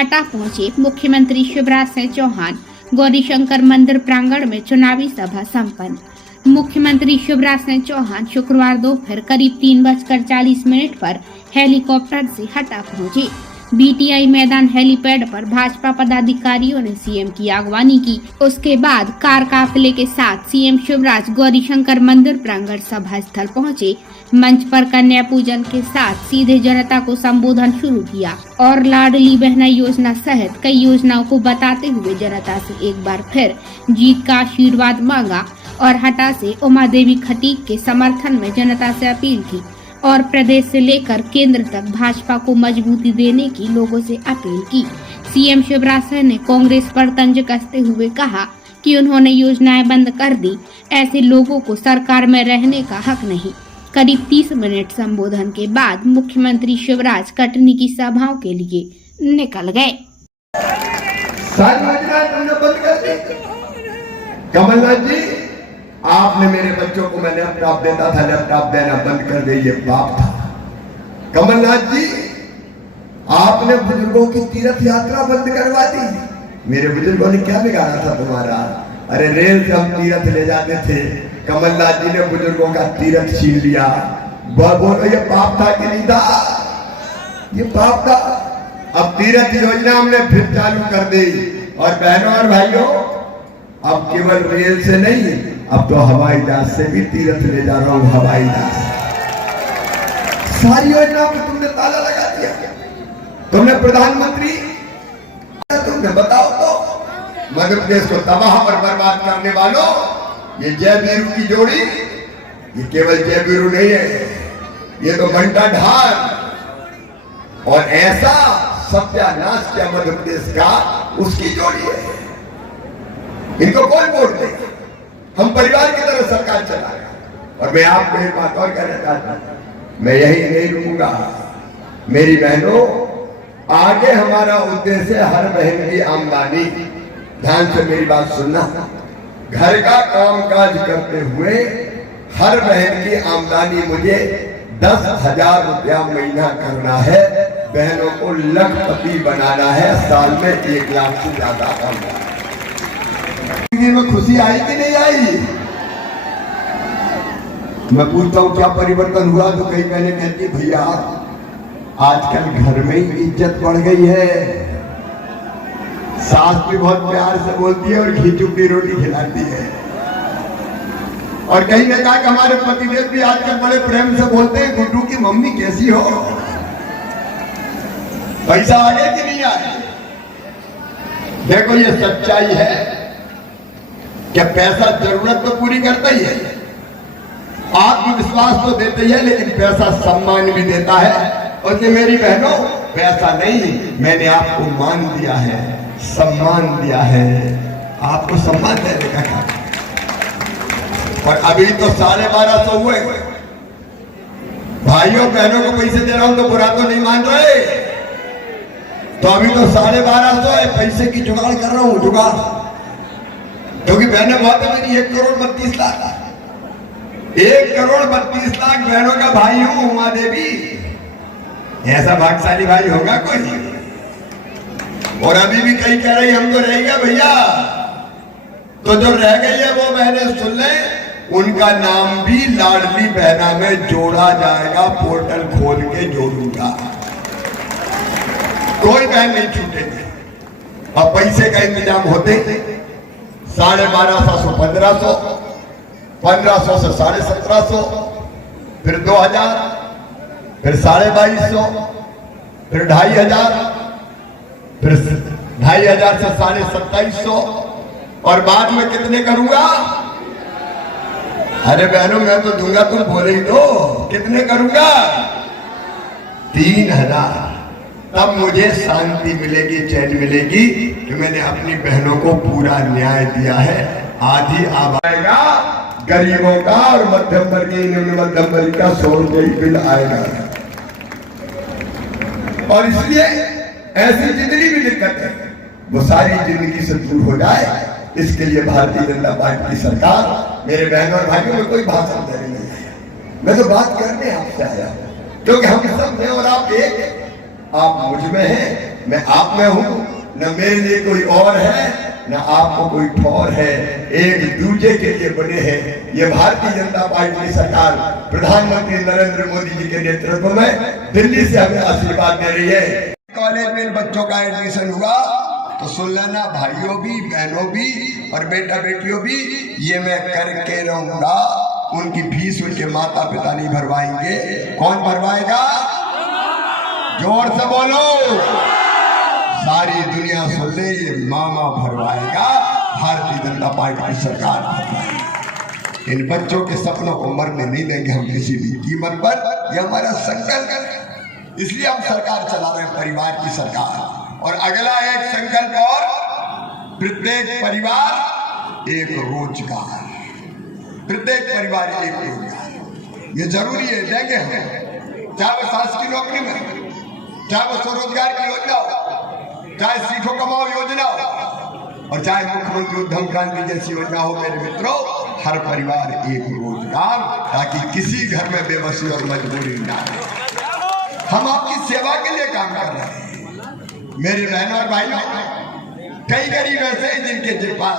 हटा पहुंचे मुख्यमंत्री शिवराज सिंह चौहान। गौरीशंकर मंदिर प्रांगण में चुनावी सभा संपन्न। मुख्यमंत्री शिवराज सिंह चौहान शुक्रवार दोपहर करीब 3:40 पर हेलीकॉप्टर से हटा पहुंचे। बीटीआई मैदान हेलीपैड पर भाजपा पदाधिकारियों ने सीएम की अगवानी की। उसके बाद कार काफिले के साथ सीएम शिवराज गौरीशंकर मंदिर प्रांगण सभा स्थल पहुंचे। मंच पर कन्या पूजन के साथ सीधे जनता को संबोधन शुरू किया और लाडली बहना योजना सहित कई योजनाओं को बताते हुए जनता से एक बार फिर जीत का आशीर्वाद मांगा और हटा से उमा देवी खटीक के समर्थन में जनता से अपील की और प्रदेश से लेकर केंद्र तक भाजपा को मजबूती देने की लोगों से अपील की। सीएम शिवराज सिंह ने कांग्रेस पर तंज कसते हुए कहा कि उन्होंने योजनाएं बंद कर दी, ऐसे लोगों को सरकार में रहने का हक नहीं। करीब 30 मिनट संबोधन के बाद मुख्यमंत्री शिवराज कटनी की सभाओं के लिए निकल गए। कमलनाथ जी, आपने मेरे बच्चों को मैं लैपटॉप देता था, लैपटॉप देना बंद कर दे, ये पाप था। कमलनाथ जी, आपने बुजुर्गों की तीर्थ यात्रा बंद करवा दी। मेरे बुजुर्गों ने क्या बिगाड़ा था तुम्हारा? अरे रेल से हम तीर्थ ले जाते थे, कमलनाथ जी ने बुजुर्गों का तीर्थ छीन लिया। बोलो ये पाप था कि नहीं था? ये पाप था। अब तीर्थ योजना हमने फिर चालू कर दी और बहनों और भाइयों, अब केवल रेल से नहीं, अब तो हवाई जहाज से भी तीर्थ ले जा रहा हूं। हवाई जहाज सारी योजना पे तुमने ताला लगा दिया। तुमने प्रधानमंत्री, तुमने बताओ तो मध्य प्रदेश को तबाह और बर्बाद करने वालों, ये जय वीरू की जोड़ी, ये केवल जय वीरू नहीं है, ये तो घंटा ढाल और ऐसा सत्यानाश किया मध्य प्रदेश का, उसकी जोड़ी है। इनको कौन वोट देगा? हम परिवार की तरह सरकार चलाएगा। और मैं आपको एक बात और कहना चाहता हूं, मैं यही नहीं रुकूंगा। मेरी बहनों, आगे हमारा उद्देश्य है हर बहन की आमदनी। ध्यान से मेरी बात सुनना। घर का कामकाज करते हुए हर बहन की आमदनी मुझे 10,000 रुपया महीना करना है। बहनों को लखपति बनाना है, साल में 1 लाख से ज्यादा आमदनी। में खुशी आई कि नहीं आई? मैं पूछता हूं क्या परिवर्तन हुआ? तो कई बहनें कहती भैया आजकल घर में ही इज्जत बढ़ गई है, सास भी बहुत प्यार से बोलती है और घी चुपड़ी रोटी खिलाती है। और कहीं ने कहा कि हमारे पतिदेव भी आजकल बड़े प्रेम से बोलते हैं गुड्डू की मम्मी कैसी हो? पैसा आगे कि नहीं आए? देखो ये सच्चाई है कि पैसा जरूरत तो पूरी करता ही है, आत्मविश्वास तो देता ही है, लेकिन पैसा सम्मान भी देता है। और ये मेरी बहनों, पैसा नहीं, मैंने आपको मान दिया है, सम्मान दिया है। आपको सम्मान देने का काम। और अभी तो 1250 हुए। भाइयों बहनों को पैसे दे रहा हूं तो बुरा तो नहीं मान रहे? तो अभी तो 1250 है, पैसे की जुगाड़ कर रहा हूं, जुगाड़। क्योंकि बहनें बहुत है मेरी, 1,32,00,000 1,32,00,000 बहनों का भाई हूं उमा देवी। ऐसा भाग्यशाली भाई होगा कोई? और अभी भी कई कह रही हम तो रह गया भैया। तो जो रह गई है वो बहनें सुन लें, उनका नाम भी लाडली बहना में जोड़ा जाएगा। पोर्टल खोल के जोड़ूंगा, कोई बहन नहीं छूटेगी। अब पैसे का इंतजाम होते 1250 से 1500, 1500 से 1750, फिर 2000, फिर 2250, फिर 2500, फिर 2500 से 2750 और बाद में कितने करूंगा? अरे बहनों मैं तो दूंगा, तुम बोले ही तो कितने करूंगा? 3000। तब मुझे शांति मिलेगी, चैन मिलेगी कि मैंने अपनी बहनों को पूरा न्याय दिया है। आधी आएगा गरीबों का और मध्यम वर्गीय निम्न मध्यम वर्ग का 100 रुपये बिल आएगा। और इसलिए ऐसी जितनी भी दिक्कत है वो सारी जिंदगी से दूर हो जाए, इसके लिए भारतीय जनता पार्टी की सरकार। मेरे बहनों और भाइयों में कोई भाषण देने नहीं आया, मैं तो बात करने आपसे आया, क्योंकि हम सब में और आप एक, आप मुझ में हैं मैं आप में हूं, न मेरे लिए कोई और है, न आपको कोई ठौर है, एक दूजे के लिए बने हैं। ये भारतीय जनता पार्टी की सरकार प्रधानमंत्री नरेंद्र मोदी जी के नेतृत्व में दिल्ली से हमें आशीर्वाद दे रही है। कॉलेज में बच्चों का एडमिशन हुआ तो सुन लेना भाइयों भी, बहनों भी और बेटा बेटियों भी, ये मैं करके रहूंगा। उनकी फीस उनके माता पिता नहीं भरवाएंगे। कौन भरवाएगा? जोर से बोलो, सारी दुनिया सुन ले, ये मामा भरवाएगा, भारतीय जनता पार्टी की सरकार भरवाएगी। इन बच्चों के सपनों को मरने नहीं देंगे हम किसी भी कीमत पर। यह हमारा संकल्प है, इसलिए हम सरकार चला रहे हैं, परिवार की सरकार। और अगला एक संकल्प और, प्रत्येक परिवार एक रोजगार, प्रत्येक परिवार एक रोजगार। ये जरूरी है, देंगे हम, चाहे वो शासकीय नौकरी में, चाहे वो स्वरोजगार की योजना हो, चाहे सीखो कमाओ योजना हो, और चाहे मुख्यमंत्री उद्यम क्रांति जैसी योजना हो। मेरे मित्रों, हर परिवार एक रोजगार, ताकि किसी घर में बेबसी और मजबूरी ना हो। हम आपकी सेवा के लिए काम कर रहे हैं। मेरे बहनों और भाइयों, कई गरीब ऐसे हैं जिनके पास